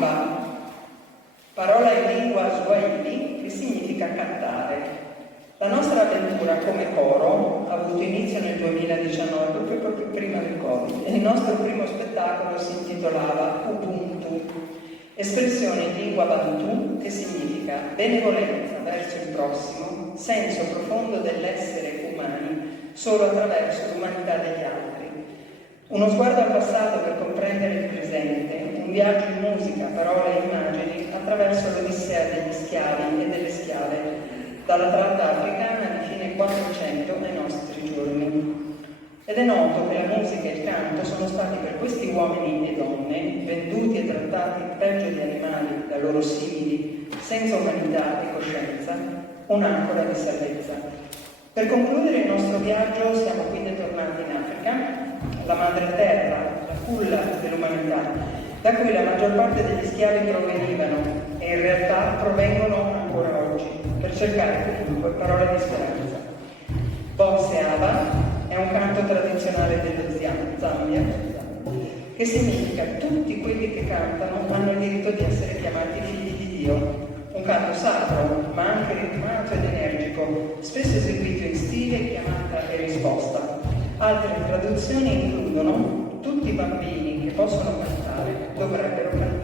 Samba, parola in lingua swahili che significa cantare. La nostra avventura come coro ha avuto inizio nel 2019, proprio prima del Covid, e il nostro primo spettacolo si intitolava Ubuntu, espressione in lingua bantu che significa benevolenza verso il prossimo, senso profondo dell'essere umani solo attraverso l'umanità degli altri. Uno sguardo al passato per comprendere il presente, un viaggio in musica, parole e immagini attraverso l'odissea degli schiavi e delle schiave, dalla tratta africana di fine 400 ai nostri giorni. Ed è noto che la musica e il canto sono stati per questi uomini e donne, venduti e trattati peggio di animali da loro simili, senza umanità e coscienza, un'ancora di salvezza. Per concludere il nostro viaggio siamo quindi tornati in Africa, la madre terra, la culla dell'umanità, da cui la maggior parte degli schiavi provenivano e in realtà provengono ancora oggi, per cercare comunque parole di speranza. Bosse Aba è un canto tradizionale dello Zambia, che significa tutti quelli che cantano hanno il diritto di essere chiamati figli di Dio. Un canto sacro, ma anche ritmato ed energico, spesso eseguito in stile chiamata e risposta. Altre traduzioni includono tutti i bambini che possono cantare dovrebbero cantare.